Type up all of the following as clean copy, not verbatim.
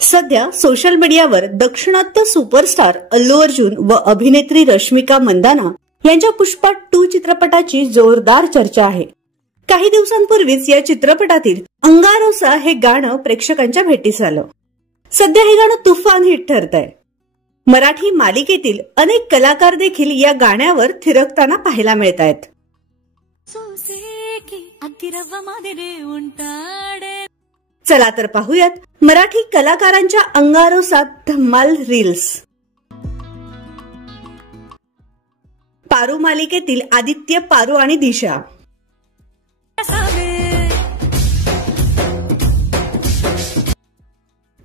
सध्या सोशल मीडियावर दक्षिणात्य सुपरस्टार अल्लू अर्जुन व अभिनेत्री रश्मिका मंदाना यांच्या पुष्पा 2 चित्रपटाची जोरदार चर्चा आहे। काही दिवसांपूर्वीच या चित्रपटातील अंगारोसा हे गाणं प्रेक्षकांच्या भेटीस आलं। सध्या हे गाणं तुफान हिट ठरतंय। मराठी मालिकेतील अनेक कलाकार देखील या गाण्यावर थिरकताना पाहायला मिळतायत। चला तर पाहूयात मराठी कलाकारांच्या अंगारोसात धम्माल रील्स। पारू मालिकेतील आदित्य, पारू आणि दिशा,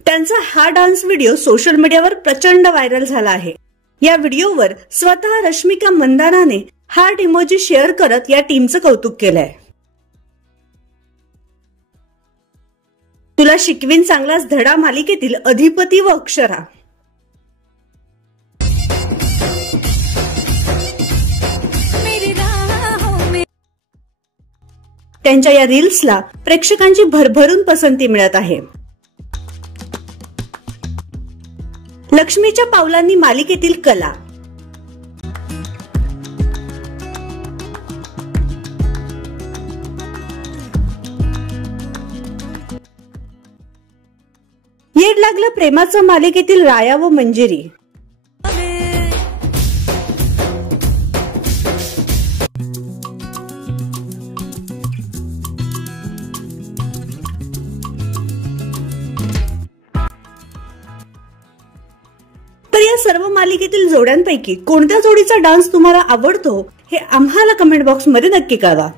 त्यांचा हा डान्स व्हिडिओ सोशल मीडियावर प्रचंड व्हायरल झाला आहे। या व्हिडिओवर स्वतः रश्मिका मंदानाने हार्ट इमोजी शेअर करत या टीमचं कौतुक केलंय। तुला शिकवीन चांगलाच धडा मालिकेतील अधिपती व अक्षरा, त्यांच्या या रील्सला प्रेक्षकांची भरभरून पसंती मिळत आहे। लक्ष्मीच्या पावलांनी मालिकेतील कला, येड लागलं प्रेमाचं मालिकेतील राया व मंजिरी, तर या सर्व मालिकेतील जोड्यांपैकी कोणत्या जोडीचा डान्स तुम्हाला आवडतो हे आम्हाला कमेंट बॉक्स मध्ये नक्की कळवा।